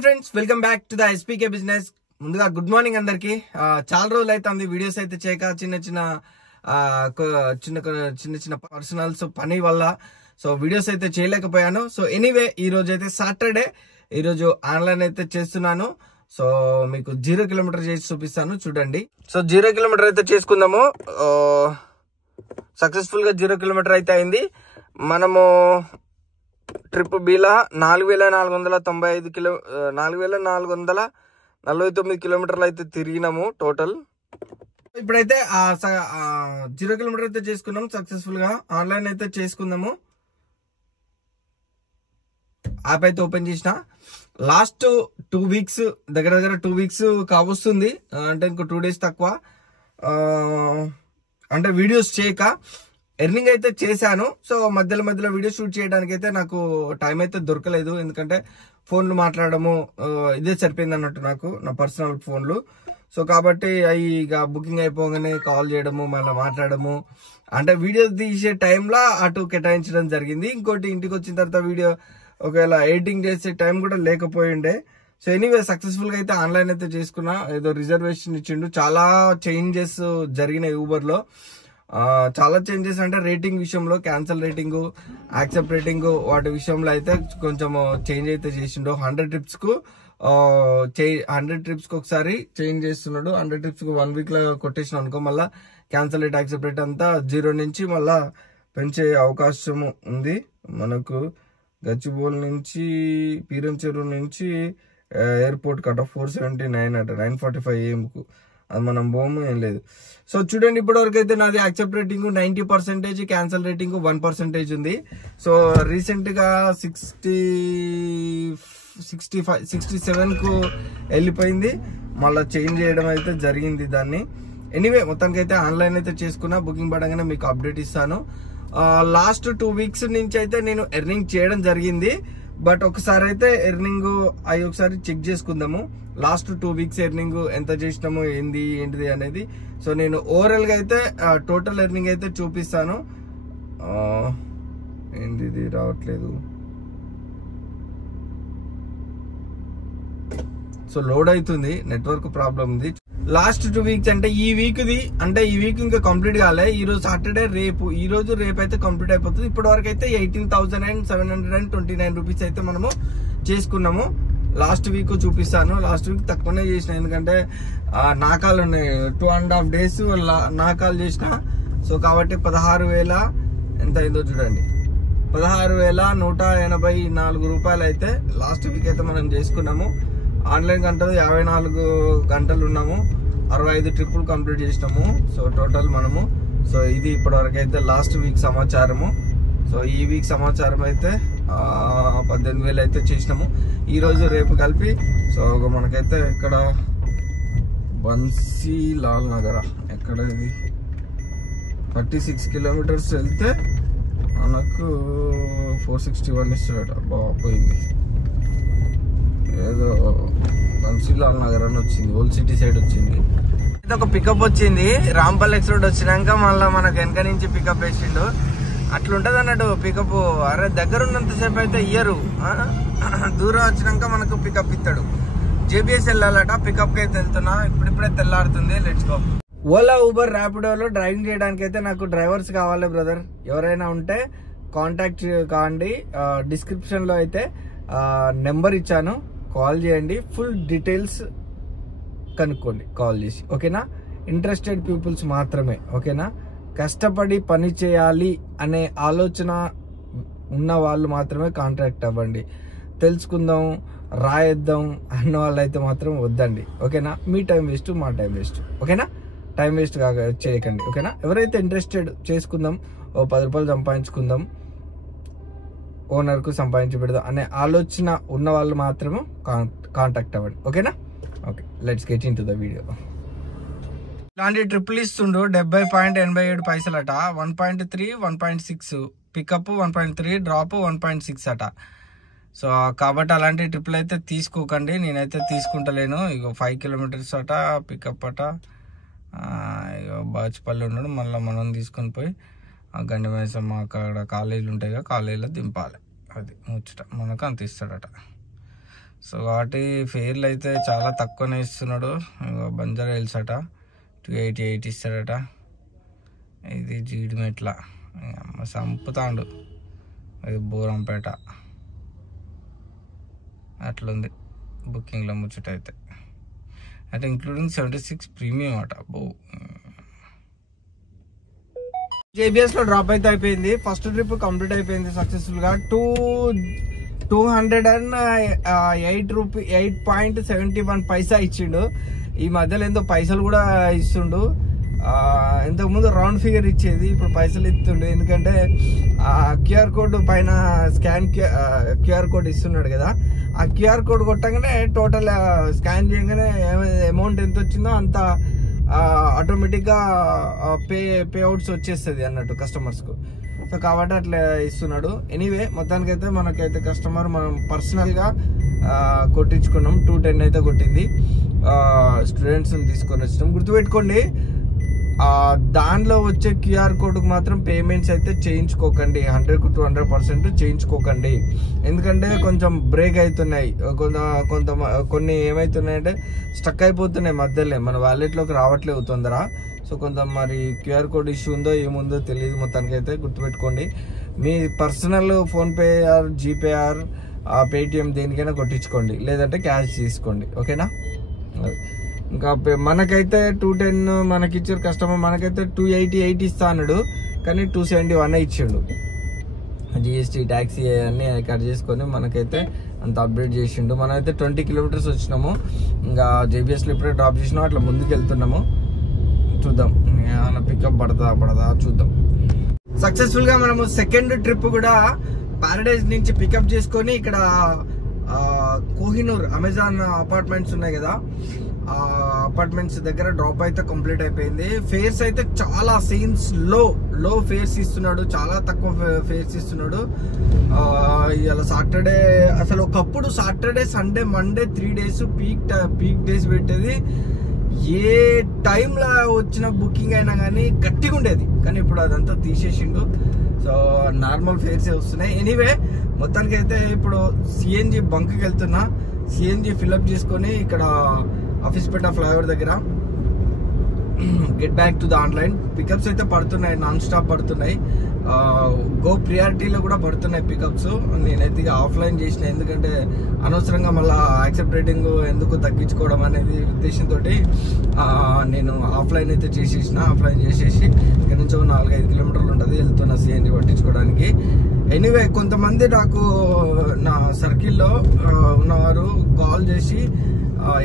Hi friends, welcome back to the ఎస్పీకే business. ముందుగా good morning అందరికి. చాలా రోజులు అయితే వీడియోస్ అయితే చేయక చిన్న చిన్న పర్సనల్స్ పని వల్ల సో వీడియోస్ అయితే చేయలేకపోయాను. సో ఎనీవే ఈ రోజు అయితే సాటర్డే, ఈ రోజు ఆన్లైన్ అయితే చేస్తున్నాను. సో మీకు 0 కిలోమీటర్ చేసి చూపిస్తాను, చూడండి. సో 0 కిలోమీటర్ అయితే చేసుకుందాము. సక్సెస్ఫుల్ గా 0 కిలోమీటర్ అయితే అయింది. మనము ట్రిప్ బీలా 4,449 కిలోమీటర్లు అయితే తిరిగినాము టోటల్. ఇప్పుడైతే 0 కిలోమీటర్ అయితే చేసుకున్నాం సక్సెస్ఫుల్ గా. ఆన్లైన్ అయితే చేసుకుందాము. యాప్ అయితే ఓపెన్ చేసిన. లాస్ట్ 2 వీక్స్ దగ్గర 2 వీక్స్ కావస్తుంది, అంటే ఇంకో 2 డేస్ తక్కువ. అంటే వీడియోస్ చేయక ఎర్నింగ్ అయితే చేశాను. సో మధ్యలో వీడియో షూట్ చేయడానికి అయితే నాకు టైం అయితే దొరకలేదు, ఎందుకంటే ఫోన్లు మాట్లాడము ఇదే సరిపోయింది అన్నట్టు నాకు, నా పర్సనల్ ఫోన్లు. సో కాబట్టి అవి ఇక బుకింగ్ అయిపోగానే కాల్ చేయడము, మళ్ళీ మాట్లాడము, అంటే వీడియో తీసే టైంలో అటు కేటాయించడం జరిగింది. ఇంకోటి ఇంటికి వచ్చిన తర్వాత వీడియో ఒకవేళ ఎడిటింగ్ చేసే టైం కూడా లేకపోయిండే. సో ఎనీవే సక్సెస్ఫుల్ గా అయితే ఆన్లైన్ అయితే చేసుకున్నా. ఏదో రిజర్వేషన్ ఇచ్చిండు, చాలా చేంజెస్ జరిగినాయి ఊబర్ లో. చాలా చేంజెస్ అంటే రేటింగ్ విషయంలో, క్యాన్సల్ రేటింగ్, యాక్సెప్ట్ రేటింగ్, వాటి విషయంలో అయితే కొంచెం చేంజ్ అయితే చేసిండు. 100 ట్రిప్స్ కు ఒకసారి చేంజ్ చేస్తున్నాడు. 100 ట్రిప్స్ కు 1 వీక్ లో కొట్టేసిన అనుకో, మళ్ళా క్యాన్సల్ రేట్, యాక్సెప్ట్ రేట్ అంతా 0 నుంచి మళ్ళా పెంచే అవకాశం ఉంది మనకు. గచ్చిబౌలి నుంచి పీరం చెరువు నుంచి ఎయిర్పోర్ట్ కట్ 479 అట, 9:45 AM కు. అది మనం బోము ఏం లేదు. సో చూడండి, ఇప్పటి వరకు అయితే నాది యాక్సెప్ట్ రేటింగ్ 90%, క్యాన్సల్ రేటింగ్ 1% ఉంది. సో రీసెంట్ గా 67 కు వెళ్ళిపోయింది, మళ్ళీ చేంజ్ చేయడం అయితే జరిగింది దాన్ని. ఎనీవే మొత్తానికి అయితే ఆన్లైన్ అయితే చేసుకున్నా. బుకింగ్ పడగానే మీకు అప్డేట్ ఇస్తాను. లాస్ట్ 2 వీక్స్ నుంచి అయితే నేను ఎర్నింగ్ చేయడం జరిగింది, బట్ ఒకసారి అయితే ఎర్నింగ్ అవి ఒకసారి చెక్ చేసుకుందాము. లాస్ట్ 2 వీక్స్ ఎర్నింగ్ ఎంత చేసినాము, ఏంటిది అనేది. సో నేను ఓవరాల్ గా అయితే టోటల్ ఎర్నింగ్ అయితే చూపిస్తాను. ఏంది రావట్లేదు, సో లోడ్ అవుతుంది, నెట్వర్క్ ప్రాబ్లం ఉంది. లాస్ట్ 2 వీక్స్ అంటే ఈ వీక్ ఇంకా కంప్లీట్ కాలే. ఈ రోజు సాటర్డే, రేపు అయితే కంప్లీట్ అయిపోతుంది. ఇప్పటి వరకు అయితే 18,729 రూపీస్ అయితే మనము చేసుకున్నాము. లాస్ట్ వీక్ చూపిస్తాను. లాస్ట్ వీక్ తక్కువనే చేసిన, ఎందుకంటే నాకాలు ఉన్నాయి, 2.5 days నాకాలు చేసిన. సో కాబట్టి 16,000 ఎంత అయిందో చూడండి, 16,184 రూపాయలు అయితే లాస్ట్ వీక్ అయితే మనం చేసుకున్నాము. ఆన్లైన్ గంటలు 54 గంటలు ఉన్నాము, 65 ట్రిప్పులు కంప్లీట్ చేసినాము. సో టోటల్ మనము, సో ఇది ఇప్పటి వరకు అయితే లాస్ట్ వీక్ సమాచారము. సో ఈ వీక్ సమాచారం అయితే 18,000 అయితే చేసినాము, ఈ రోజు రేపు కలిపి. సో మనకైతే ఇక్కడ బన్సీలాల్ నగర్, ఎక్కడ ఇది 36 కిలోమీటర్స్ వెళ్తే మనకు 461 ఇస్తాడట. బాగుపోయింది, ఏదో బన్సీలాల్ నగర్ అని వచ్చింది, ఓల్డ్ సిటీ సైడ్ వచ్చింది. అయితే ఒక పికప్ వచ్చింది, రాంపల్ ఎక్స్ రోడ్ వచ్చినాక మళ్ళీ మనకు వెనక నుంచి పికప్ వేసిండు. అట్లుంటది అన్నట్టు పికప్. అరే దగ్గర ఉన్నంతసేపు అయితే ఇయ్యరు, దూరం వచ్చినాక మనకు పికప్ ఇస్తాడు. జేబీఎస్ వెళ్ళాలట, పికప్ కి అయితే వెళ్తున్నా. ఇప్పుడిప్పుడే తెల్లారుతుంది, లెట్స్ గో. ఓలా, ఊబర్, ర్యాపిడోలో డ్రైవింగ్ చేయడానికి అయితే నాకు డ్రైవర్స్ కావాలి బ్రదర్. ఎవరైనా ఉంటే కాంటాక్ట్ కాండి. డిస్క్రిప్షన్ లో అయితే నెంబర్ ఇచ్చాను, కాల్ చేయండి. ఫుల్ డీటెయిల్స్ కనుక్కోండి కాల్ చేసి, ఓకేనా. ఇంట్రెస్టెడ్ పీపుల్స్ మాత్రమే, ఓకేనా. కష్టపడి పని చేయాలి అనే ఆలోచన ఉన్న వాళ్ళు మాత్రమే కాంటాక్ట్ అవ్వండి. తెలుసుకుందాం, రాయేద్దాం అన్న వాళ్ళు అయితే మాత్రం వద్దండి, ఓకేనా. మీ టైం వేస్ట్, మా టైం వేస్ట్, ఓకేనా. టైం వేస్ట్ చేయకండి, ఓకేనా. ఎవరైతే ఇంట్రెస్టెడ్ చేసుకుందాం, ఓ 10 రూపాయలు సంపాదించుకుందాం, ఓనర్ కు సంపాదించి పెడదాం అనే ఆలోచన ఉన్న వాళ్ళు మాత్రమే కాంటాక్ట్ అవ్వండి, ఓకేనా. Okay, let's get in to the video. ఇలాంటి ట్రిపుల్ ఇస్తుండు 70.87 పైసలట. 1.3, 1.6 పికప్, 1.3 డ్రాప్, 1.6 అట. సో కాబట్టి అలాంటి ట్రిపుల్ అయితే తీసుకోకండి, నేనైతే తీసుకుంటలేను. ఇగో 5 కిలోమీటర్స్ అట పికప్ అట. ఇగో బాచుపల్లి ఉన్నాడు, మళ్ళీ మనం తీసుకొని పోయి గండిమేసం అక్కడ కాలేజీలు ఉంటాయి కదా, కాలేజీలో దింపాలి. అది ముచ్చట, మనకు అంత ఇస్తాడట. సో కాబట్టి ఫేర్లు అయితే చాలా తక్కువనే ఇస్తున్నాడు. బంజారా హిల్స్ అట 288 ఇస్తాడట. ఇది జీడిమెట్ల సంపుతాండు. ఇది బోరంపేట అట్లుంది బుకింగ్లో ముచ్చట అయితే ఇంక్లూడింగ్ 76 ప్రీమియం అట. JBS లో డ్రాప్ అయితే అయిపోయింది. ఫస్ట్ ట్రిప్ కంప్లీట్ అయిపోయింది సక్సెస్ఫుల్ గా. 208.71 పైసా ఇచ్చిండు. ఈ మధ్యలో ఎంతో పైసలు కూడా ఇస్తుండు. ఇంతకు ముందు రౌండ్ ఫిగర్ ఇచ్చేది, ఇప్పుడు పైసలు ఇస్తుండు. ఎందుకంటే క్యూఆర్ కోడ్ పైన క్యూఆర్ కోడ్ ఇస్తున్నాడు కదా, ఆ క్యూఆర్ కోడ్ కొట్టగానే టోటల్ స్కాన్ చేయగానే అమౌంట్ ఎంత వచ్చిందో అంత ఆటోమేటిక్ గా పే అవుట్స్ వచ్చేస్తుంది అన్నట్టు కస్టమర్స్ కు. సో కాబట్టి అట్లా ఇస్తున్నాడు. ఎనీవే మొత్తానికైతే మనకైతే కస్టమర్ మనం పర్సనల్ గా కొట్టించుకున్నాం. 210 అయితే కొట్టింది. స్టూడెంట్స్ తీసుకొని వచ్చినాం. గుర్తుపెట్టుకోండి, దానిలో వచ్చే క్యూఆర్ కోడ్ కు మాత్రం పేమెంట్స్ అయితే చేయించుకోకండి. 100 to 100% చేయించుకోకండి. ఎందుకంటే కొంచెం బ్రేక్ అవుతున్నాయి. కొన్ని ఏమైతున్నాయంటే స్టక్ అయిపోతున్నాయి మధ్యలో, మన వాలెట్ లోకి రావట్లేదు తొందర. సో కొంత మరి క్యూఆర్ కోడ్ ఇష్యూ ఉందో ఏముందో తెలియదు. మొత్తానికి అయితే గుర్తుపెట్టుకోండి, మీ personal PhonePe or GPay or Paytm దేనికైనా కొట్టించుకోండి, లేదంటే క్యాష్ తీసుకోండి. ఓకేనా? ఇంకా మనకైతే 210 మనకిచ్చారు కస్టమర్. మనకైతే 288 ఇస్తా అన్నాడు, కానీ 271 ఇచ్చిండు. జిఎస్టీ ట్యాక్సీ అన్ని కట్ చేసుకొని మనకైతే అంత అప్డేట్ చేసిండు. మనమైతే 20 కిలోమీటర్స్ వచ్చినాము. ఇంకా JBS లో ఇప్పుడే డ్రాప్ చేసినాము. అట్లా ముందుకు వెళ్తున్నాము. చూద్దాం పికప్ పడదా చూద్దాం. సక్సెస్ఫుల్ గా మనము సెకండ్ ట్రిప్ కూడా పారడైజ్ నుంచి పికప్ చేసుకొని ఇక్కడ కోహినూర్ అమెజాన్ అపార్ట్మెంట్స్ ఉన్నాయి కదా, అపార్ట్మెంట్స్ దగ్గర డ్రాప్ అయితే కంప్లీట్ అయిపోయింది. ఫేర్స్ అయితే చాలా సీన్స్ లో ఫేర్స్ ఇస్తున్నాడు, చాలా తక్కువ ఫేర్స్ ఇస్తున్నాడు. ఇవాళ సాటర్డే, అసలు ఒకప్పుడు Saturday Sunday Monday 3 days peak days పెట్టేది. ఏ టైంలో వచ్చిన బుకింగ్ అయినా కానీ గట్టిగా ఉండేది, కానీ ఇప్పుడు అదంతా తీసేసిండు. సో నార్మల్ ఫేర్స్ వస్తున్నాయి. ఎనీవే మొత్తానికి అయితే ఇప్పుడు CNG బంక్కి వెళ్తున్నా. CNG ఫిల్అప్ చేసుకొని ఇక్కడ ఆఫీస్పేట ఫ్లైఓవర్ దగ్గర get back to the online. Pickups అయితే పడుతున్నాయి, నాన్ స్టాప్ పడుతున్నాయి. గో ప్రియారిటీలో కూడా పడుతున్నాయి పికప్స్. నేనైతే ఆఫ్లైన్ చేసిన, ఎందుకంటే అనవసరంగా మళ్ళీ యాక్సెప్ట్ రేటింగ్ ఎందుకు తగ్గించుకోవడం అనేది ఉద్దేశంతో నేను ఆఫ్లైన్ అయితే చేసేసిన. ఆఫ్లైన్ చేసేసి ఇక్కడ నుంచి 4-5 కిలోమీటర్లు ఉంటుంది వెళ్తున్నా CNG పట్టించుకోవడానికి. ఎనీవే కొంతమంది నాకు నా సర్కిల్లో ఉన్నవారు కాల్ చేసి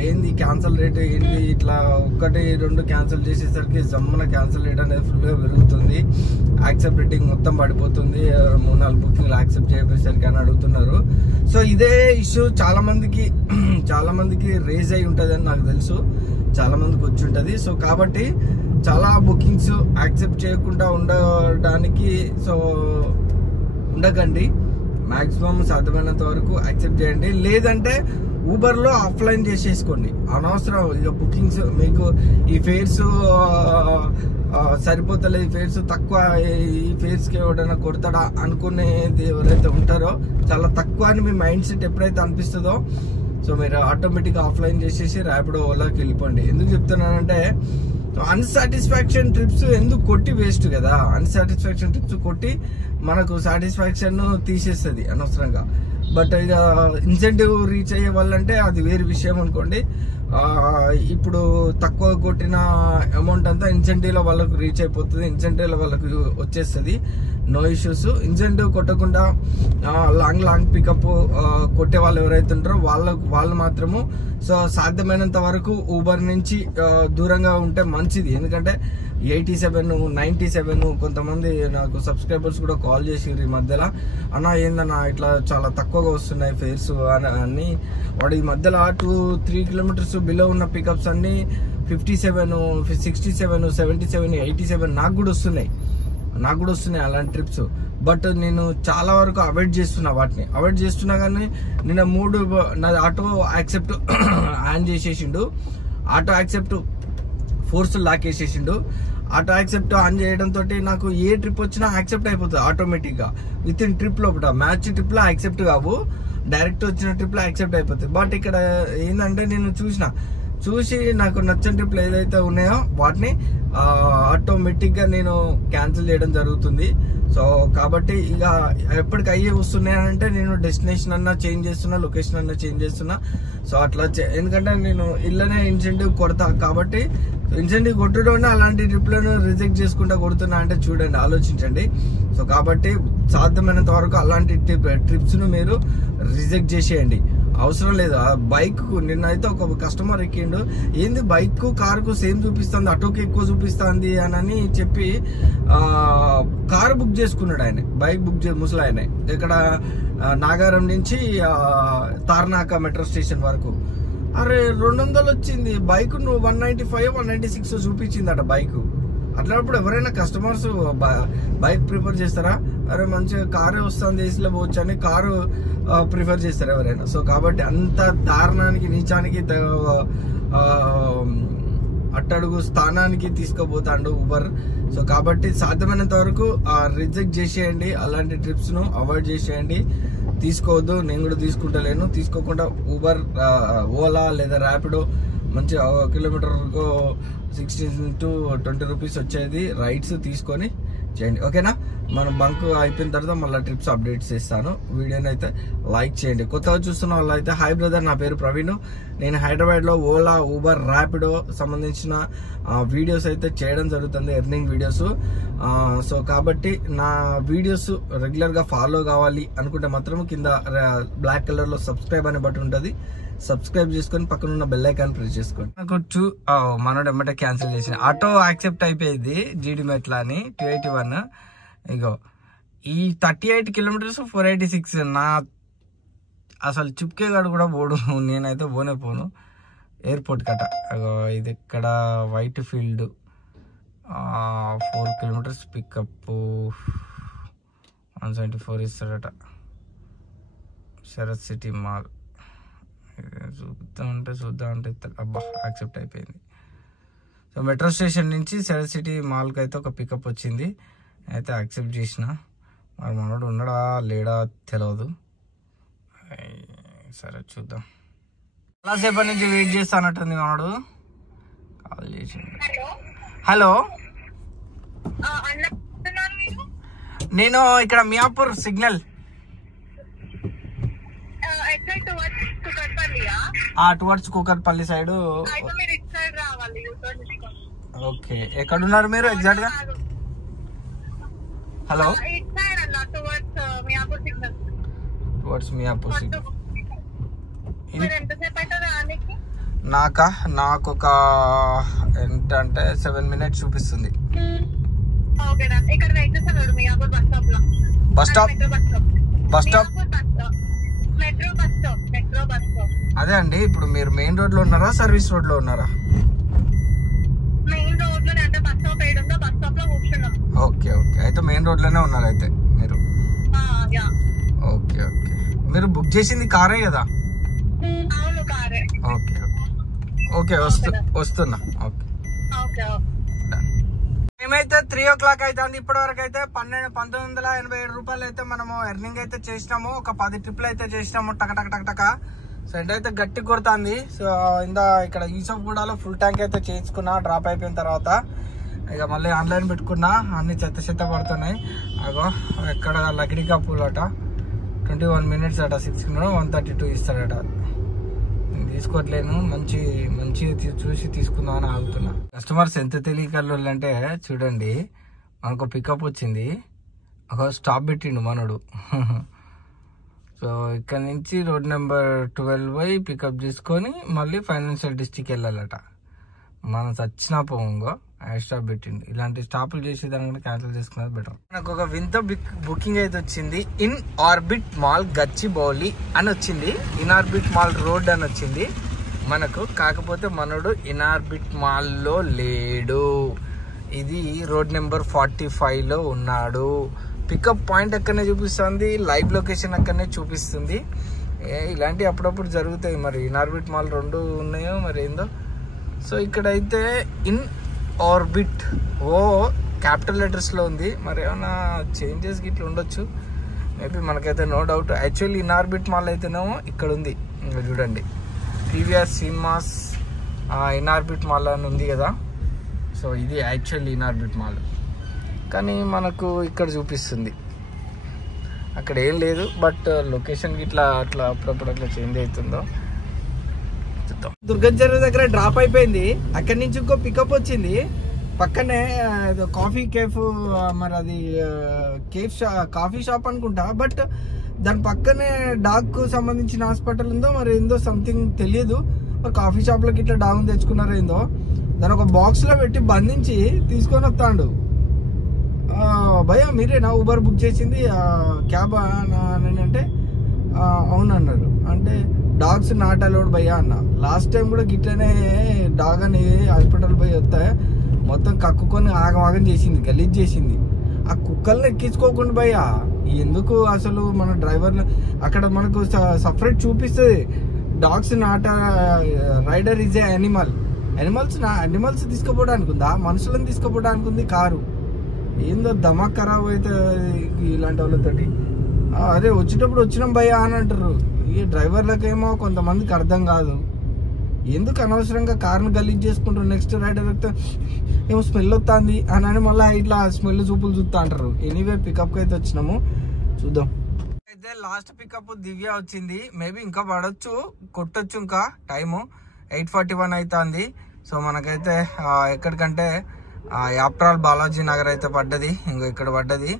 ఏంది క్యాన్సల్ రేట్ ఏంటి, ఇట్లా 1-2 క్యాన్సల్ చేసేసరికి జమ్మున క్యాన్సల్ రేట్ అనేది ఫుల్గా పెరుగుతుంది, యాక్సెప్ట్ రేటింగ్ మొత్తం పడిపోతుంది, 3-4 బుకింగ్లు యాక్సెప్ట్ చేయసరికి అని అడుగుతున్నారు. సో ఇదే ఇష్యూ చాలా మందికి రేజ్ అయి ఉంటుంది అని నాకు తెలుసు, చాలా మందికి వచ్చి ఉంటుంది. సో కాబట్టి చాలా బుకింగ్స్ యాక్సెప్ట్ చేయకుండా ఉండడానికి సో ఉండకండి. మాక్సిమం సాధ్యమైనంత వరకు యాక్సెప్ట్ చేయండి. లేదంటే ఊబర్ లో ఆఫ్లైన్ చేసేసుకోండి. అనవసరం ఇక బుకింగ్స్ మీకు ఈ ఫేర్స్ సరిపోతలేదు, ఈ ఫేర్స్ తక్కువ, ఈ ఫేర్స్ కి ఎవడైనా కొడతాడా అనుకునేది ఎవరైతే ఉంటారో చాలా తక్కువ అని మీ మైండ్ సెట్ ఎప్పుడైతే అనిపిస్తుందో సో మీరు ఆటోమేటిక్ ఆఫ్లైన్ చేసేసి ర్యాపిడో ఓలాకి వెళ్ళిపోండి. ఎందుకు చెప్తున్నానంటే అన్సాటిస్ఫాక్షన్ ట్రిప్స్ ఎందుకు కొట్టి వేస్ట్ కదా. అన్సాటిస్ఫాక్షన్ ట్రిప్స్ కొట్టి మనకు సాటిస్ఫాక్షన్ తీసేస్తుంది అనవసరంగా. బట్ ఇక ఇన్సెంటివ్ రీచ్ అయ్యే వాళ్ళంటే అది వేరే విషయం అనుకోండి. ఇప్పుడు తక్కువ కొట్టిన అమౌంట్ అంతా ఇన్సెంటివ్ లో వాళ్ళకు రీచ్ అయిపోతుంది, ఇన్సెంటివ్ లో వాళ్ళకు వచ్చేస్తుంది, నో ఇష్యూస్. ఇన్సెంటివ్ కొట్టకుండా లాంగ్ పికప్ కొట్టే వాళ్ళు ఎవరైతే ఉంటారో వాళ్ళు మాత్రము సో సాధ్యమైనంత వరకు ఊబర్ నుంచి దూరంగా ఉంటే మంచిది. ఎందుకంటే 87, 97 కొంతమంది నాకు సబ్స్క్రైబర్స్ కూడా కాల్ చేసిర్రు ఈ మధ్యలో, అన్న ఏందన్నా ఇట్లా చాలా తక్కువగా వస్తున్నాయి ఫేర్స్ అని. వాడు ఈ మధ్యలో 2-3 కిలోమీటర్స్ బిలో ఉన్న పికప్స్ అన్ని 57, 67, 77, 87 నాకు కూడా వస్తున్నాయి అలాంటి ట్రిప్స్. బట్ నేను చాలా వరకు అవాయిడ్ చేస్తున్నా కానీ నిన్న నాది ఆటో యాక్సెప్ట్ ఆన్ చేసేసిండు, ఆటో యాక్సెప్ట్ ఫోర్స్ లాక్ వేసేసిండు. ఆటో యాక్సెప్ట్ ఆన్ చేయడంతో నాకు ఏ ట్రిప్ వచ్చినా యాక్సెప్ట్ అయిపోతుంది ఆటోమేటిక్ గా. విత్ ఇన్ ట్రిప్ లోపల మ్యాచ్ ట్రిప్ లో యాక్సెప్ట్ కావు, డైరెక్ట్ వచ్చిన ట్రిప్ లో యాక్సెప్ట్ అయిపోతుంది. బట్ ఇక్కడ ఏంటంటే నేను చూసి నాకు నచ్చని ట్రిప్లు ఏదైతే ఉన్నాయో వాటిని ఆటోమేటిక్ గా నేను క్యాన్సిల్ చేయడం జరుగుతుంది. సో కాబట్టి ఇక ఎప్పటికి అయ్యే వస్తున్నాయి అంటే నేను డెస్టినేషన్ అన్నా చేంజ్ చేస్తున్నా, లొకేషన్ అన్నా చేంజ్ చేస్తున్నా. సో అట్లా ఎందుకంటే నేను ఇళ్ళనే ఇన్సెంటివ్ కొడతా కాబట్టి ఇన్సెంటివ్ కొట్టడం అలాంటి ట్రిప్లను రిజెక్ట్ చేసుకుంటా కొడుతున్నా అంటే చూడండి, ఆలోచించండి. సో కాబట్టి సాధ్యమైనంత వరకు అలాంటి ట్రిప్స్ ను మీరు రిజెక్ట్ చేసేయండి, అవసరం లేదు. ఆ బైక్ నిన్నైతే ఒక కస్టమర్ ఎక్కిండు, ఏంది బైక్ కారుకు సేమ్ చూపిస్తుంది, ఆటోకి ఎక్కువ చూపిస్తుంది అని చెప్పి కారు బుక్ చేసుకున్నాడు ఆయన. బైక్ బుక్ ముసలి ఆయన ఇక్కడ నాగారం నుంచి తార్నాక మెట్రో స్టేషన్ వరకు. అరే 200 వచ్చింది బైక్, నువ్వు 195 196 చూపించిందట బైక్. అట్లాంటప్పుడు ఎవరైనా కస్టమర్స్ బైక్ ప్రిఫర్ చేస్తారా? అరే మంచిగా కారే వస్తుంది, ఏసీలో పోవచ్చు అని కారు ప్రిఫర్ చేస్తారు ఎవరైనా. సో కాబట్టి అంత దారుణానికి నీచానికి అట్టడుగు స్థానానికి తీసుకుపోతాడు ఊబర్. సో కాబట్టి సాధ్యమైనంత వరకు రిజెక్ట్ చేసేయండి, అలాంటి ట్రిప్స్ ను అవాయిడ్ చేసేయండి, తీసుకోవద్దు. నేను కూడా తీసుకుంటలేను. తీసుకోకుండా ఊబర్, ఓలా లేదా ర్యాపిడో మంచి కిలోమీటర్కు 16 to 20 రూపీస్ వచ్చేది రైడ్స్ తీసుకొని చేయండి, ఓకేనా? మనం బంక్ అయిపోయిన తర్వాత మళ్ళీ ట్రిప్స్ అప్డేట్స్ చేస్తాను. వీడియోని అయితే లైక్ చేయండి. కొత్తగా చూస్తున్న వాళ్ళు అయితే హాయ్ బ్రదర్, నా పేరు ప్రవీణ్. నేను హైదరాబాద్ లో ఓలా, ఊబర్, ర్యాపిడో సంబంధించిన వీడియోస్ అయితే చేయడం జరుగుతుంది, ఎర్నింగ్ వీడియోస్. సో కాబట్టి నా వీడియోస్ రెగ్యులర్ గా ఫాలో కావాలి అనుకుంటే మాత్రం కింద బ్లాక్ కలర్ లో సబ్స్క్రైబ్ అనే బటన్ ఉంటుంది, సబ్స్క్రైబ్ చేసుకొని పక్కన ఉన్న బెల్ ఐకాన్ ప్రెస్ చేసుకోండి. నాకు మనోడు ఎమ్మటే క్యాన్సిల్ చేసిన ఆటో యాక్సెప్ట్ అయిపోయింది జీడి మెట్ల అని 281. ఇగో ఈ 38 కిలోమీటర్స్ 486. నా అసలు చుప్కే గాడు కూడా పోడు, నేనైతే పోను ఎయిర్పోర్ట్ కట. ఇది ఇక్కడ వైట్ ఫీల్డ్ 4 కిలోమీటర్స్ పికప్ 174 ఇస్తాడట. శరత్ సిటీ మాల్ చూద్దాం అంటే అబ్బా యాక్సెప్ట్ అయిపోయింది. సో మెట్రో స్టేషన్ నుంచి శరత్ సిటీ మాల్కి అయితే ఒక పికప్ వచ్చింది, అయితే యాక్సెప్ట్ చేసిన. మరి మనోడు ఉన్నాడా లేడా తెలియదు, సరే చూద్దాం. చాలాసేపటి నుంచి వెయిట్ చేస్తానట్టుంది మనోడు, కాల్ చేసిండు. హలో, నేను ఇక్కడ Miyapur signal towards Kukatpally side. Okay, ఎక్కడున్నారు మీరు ఎగ్జాక్ట్ గా? Hello, towards Miyapur signal. నాకు ఒక ఏంటంటే 7 minutes చూపిస్తుంది. బస్ స్టాప్ అదే అండి. ఇప్పుడు మీరు మెయిన్ రోడ్ లో ఉన్నారా, సర్వీస్ రోడ్ లో ఉన్నారా? ఓకే అయితే మెయిన్ రోడ్ లోనే ఉన్నారు అయితే మీరు. ఓకే మీరు బుక్ చేసింది కారే కదా? ఓకే వస్తున్నా. ఓకే మేమైతే 3 o'clock అవుతుంది. ఇప్పటి వరకు అయితే 1987 రూపాయలు అయితే మనము ఎర్నింగ్ అయితే చేసినాము. ఒక 10 ట్రిప్లు అయితే చేసినాము టక. సో ఎండైతే గట్టి కొడుతుంది. సో ఇక్కడ యూసఫ్గూడలో ఫుల్ ట్యాంక్ అయితే చేయించుకున్నా డ్రాప్ అయిపోయిన తర్వాత. ఇక మళ్ళీ ఆన్లైన్ పెట్టుకున్నా, అన్ని చెత్త పడుతున్నాయి. అగో ఎక్కడ లక్డీకా పూల్ అట 21 minutes అట, 132 ఇస్తాడట. తీసుకోవట్లేను, మంచి చూసి తీసుకుందాం అని ఆగుతున్నా. కస్టమర్స్ ఎంత తెలియకల్లో అంటే చూడండి, మనకు పికప్ వచ్చింది, ఒక స్టాప్ పెట్టిండు మనోడు. సో ఇక్కడ నుంచి రోడ్ నెంబర్ 12 పోయి పికప్ చేసుకొని మళ్ళీ ఫైనాన్షియల్ డిస్ట్రిక్ట్ వెళ్ళాలట. మనం చచ్చినా పోంగో స్టాప్ పెట్టిండు. ఇలాంటి స్టాపులు చేసేదానికి క్యాన్సిల్ చేసుకున్నది బెటర్. నాకు ఒక వింత బుకింగ్ అయితే వచ్చింది. ఇన్ ఆర్బిట్ మాల్ గచ్చిబౌలి అని వచ్చింది, ఇన్ ఆర్బిట్ మాల్ రోడ్ అని వచ్చింది మనకు. కాకపోతే మనోడు ఇన్ ఆర్బిట్ మాల్లో లేడు, ఇది రోడ్ నెంబర్ 45 లో ఉన్నాడు. పికప్ పాయింట్ అక్కడనే చూపిస్తుంది, లైవ్ లొకేషన్ అక్కడనే చూపిస్తుంది. ఇలాంటివి అప్పుడప్పుడు జరుగుతాయి. మరి ఇన్ ఆర్బిట్ మాల్ 2 ఉన్నాయో మరి ఏందో. సో ఇక్కడైతే ఇన్ ఆర్బిట్ క్యాపిటల్ లెటర్స్ లో ఉంది. మరి ఏమైనా చేంజెస్ గిట్లా ఉండొచ్చు, మేబీ మనకైతే no doubt. Actually Inorbit mall అయితేనేమో ఇక్కడ ఉంది, ఇంకా చూడండి పీవీఆర్ సినిమాస్ ఇన్ఆర్బిట్ మాల్ అని ఉంది కదా. సో ఇది యాక్చువల్లీ ఇన్ఆర్బిట్ మాల్, కానీ మనకు ఇక్కడ చూపిస్తుంది, అక్కడ ఏం లేదు. బట్ లొకేషన్కి ఇట్లా అట్లా అప్పుడప్పుడు అట్లా చేంజ్ అవుతుందో చూద్దాం. దుర్గం చెరువు దగ్గర డ్రాప్ అయిపోయింది, అక్కడి నుంచి ఇంకో పికప్ వచ్చింది పక్కనే కాఫీ కేఫ్, మరి అది కాఫీ షాప్ అనుకుంటా. బట్ దాని పక్కనే డాగ్ కు సంబంధించిన హాస్పిటల్ ఉందో మరి ఏందో సంథింగ్ తెలియదు. మరి కాఫీ షాప్ లోకి ఇట్లా డాగ్ తెచ్చుకున్నారో ఏందో, దాని ఒక బాక్స్ లో పెట్టి బంధించి తీసుకొని వస్తాడు. భయ్య మీరేనా ఊబర్ బుక్ చేసింది క్యాబ్ అంటే అవునన్నారు. అంటే డాగ్స్ నాట్ అలౌడ్ భయ్య అన్న. లాస్ట్ టైం కూడా గిట్లనే డాగ్ అని హాస్పిటల్ పోయి వస్తే మొత్తం కక్కుకొని ఆగమాగం చేసింది, గలీజ్ చేసింది. ఆ కుక్కల్ని ఎక్కించుకోకుండా భయ్య ఎందుకు అసలు మన డ్రైవర్లు అక్కడ మనకు సపరేట్ చూపిస్తుంది. Dogs not rider is a animal. Animals తీసుకుపోవడానికి ఉందా, మనుషులను తీసుకుపోవడానికి ఉంది కారు. ఏందో దమాక్ ఖరాబ్ అయితే ఇలాంటి వాళ్ళతోటి. అదే వచ్చేటప్పుడు వచ్చినాం భయ్య అని అంటారు. ఈ డ్రైవర్లకేమో కొంతమందికి అర్థం కాదు, ఎందుకు అనవసరంగా కార్ను గలీజ్ చేసుకుంటారు. నెక్స్ట్ రైడర్ అయితే ఏమో స్మెల్ వస్తుంది అని మళ్ళీ ఇట్లా స్మెల్ చూపులు చూస్తా అంటారు. ఎనీవే పికప్కి అయితే వచ్చినాము, చూద్దాం. అయితే లాస్ట్ పికప్ దివ్య వచ్చింది. మేబీ ఇంకా పడవచ్చు, కొట్టొచ్చు. ఇంకా టైము 8:41 అవుతుంది. సో మనకైతే ఎక్కడికంటే ఆఫ్టర్ ఆల్ బాలాజీ నగర్ అయితే పడ్డది, ఇంకో ఇక్కడ పడ్డది.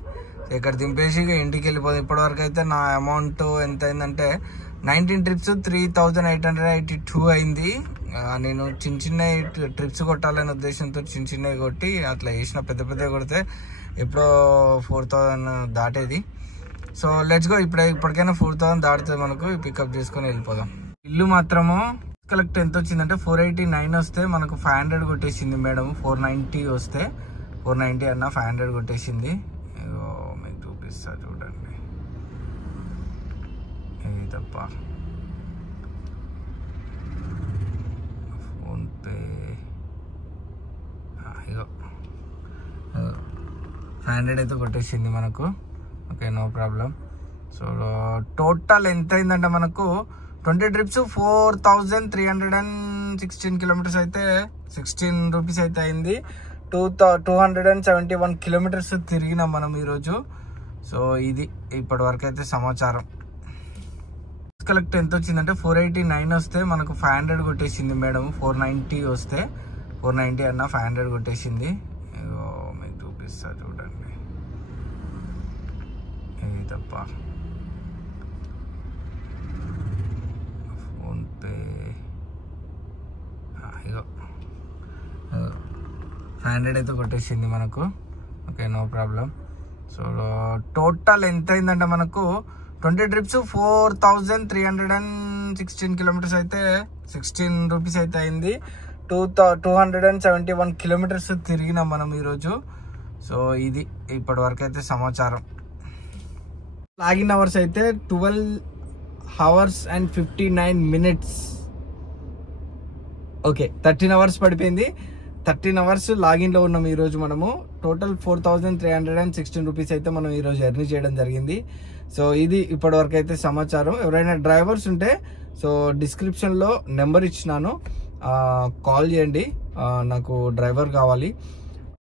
ఇక్కడ దింపేసి ఇంటికి వెళ్ళిపోతుంది. ఇప్పటివరకు అయితే నా అమౌంట్ ఎంత అయిందంటే 19 ట్రిప్స్ 3,882 అయింది. నేను చిన్న చిన్న ట్రిప్స్ కొట్టాలనే ఉద్దేశంతో చిన్నవి కొట్టి అట్లా వేసిన. పెద్ద పెద్ద కొడితే ఎప్పుడో 4,000 దాటేది. So let's go. ఇప్పటికైనా 4,000 దాటితే మనకు పికప్ చేసుకొని వెళ్ళిపోదాం. ఇల్లు మాత్రము కలెక్ట్ ఎంత వచ్చిందంటే 489 వస్తే మనకు 500 కొట్టేసింది మేడం. 490 వస్తే 490 అన్న 500 కొట్టేసింది. మీకు చూపిస్తా చూడండి, ఇది తప్ప ఫోన్పే ఇగో 500 అయితే కొట్టేసింది మనకు. Okay no problem. So total ఎంత అయిందంటే మనకు 20 ట్రిప్స్ 4,316 కిలోమీటర్స్ అయితే 16 రూపీస్ అయితే అయింది. 271 కిలోమీటర్స్ తిరిగినాం మనం ఈరోజు. సో ఇది ఇప్పటి వరకు అయితే సమాచారం. కలెక్ట్ ఎంత వచ్చిందంటే 489 వస్తే మనకు 500 కొట్టేసింది మేడం. 490 వస్తే 490 అన్న 500 కొట్టేసింది. మీకు చూపిస్తా చూడండి, ఇది తప్ప ఫోన్పే ఇగో 500 అయితే కొట్టేసింది మనకు. Okay no problem. So total ఎంత అయిందంటే మనకు 20 ట్రిప్స్ 4,316 కిలోమీటర్స్ అయితే 16 రూపీస్ అయితే అయింది. 271 కిలోమీటర్స్ తిరిగినాం మనం ఈరోజు. సో ఇది ఇప్పటి వరకు అయితే సమాచారం. లాగిన్ అవర్స్ అయితే 12 hours and 59 minutes. Okay 13 hours పడిపోయింది. 13 hours లాగిన్లో ఉన్నాం ఈరోజు మనము. టోటల్ 4,316 రూపీస్ అయితే మనం ఈరోజు ఎర్న్ చేయడం జరిగింది. సో ఇది ఇప్పటి వరకు అయితే సమాచారం. ఎవరైనా డ్రైవర్స్ ఉంటే సో డిస్క్రిప్షన్లో నెంబర్ ఇచ్చినాను, కాల్ చేయండి, నాకు డ్రైవర్ కావాలి.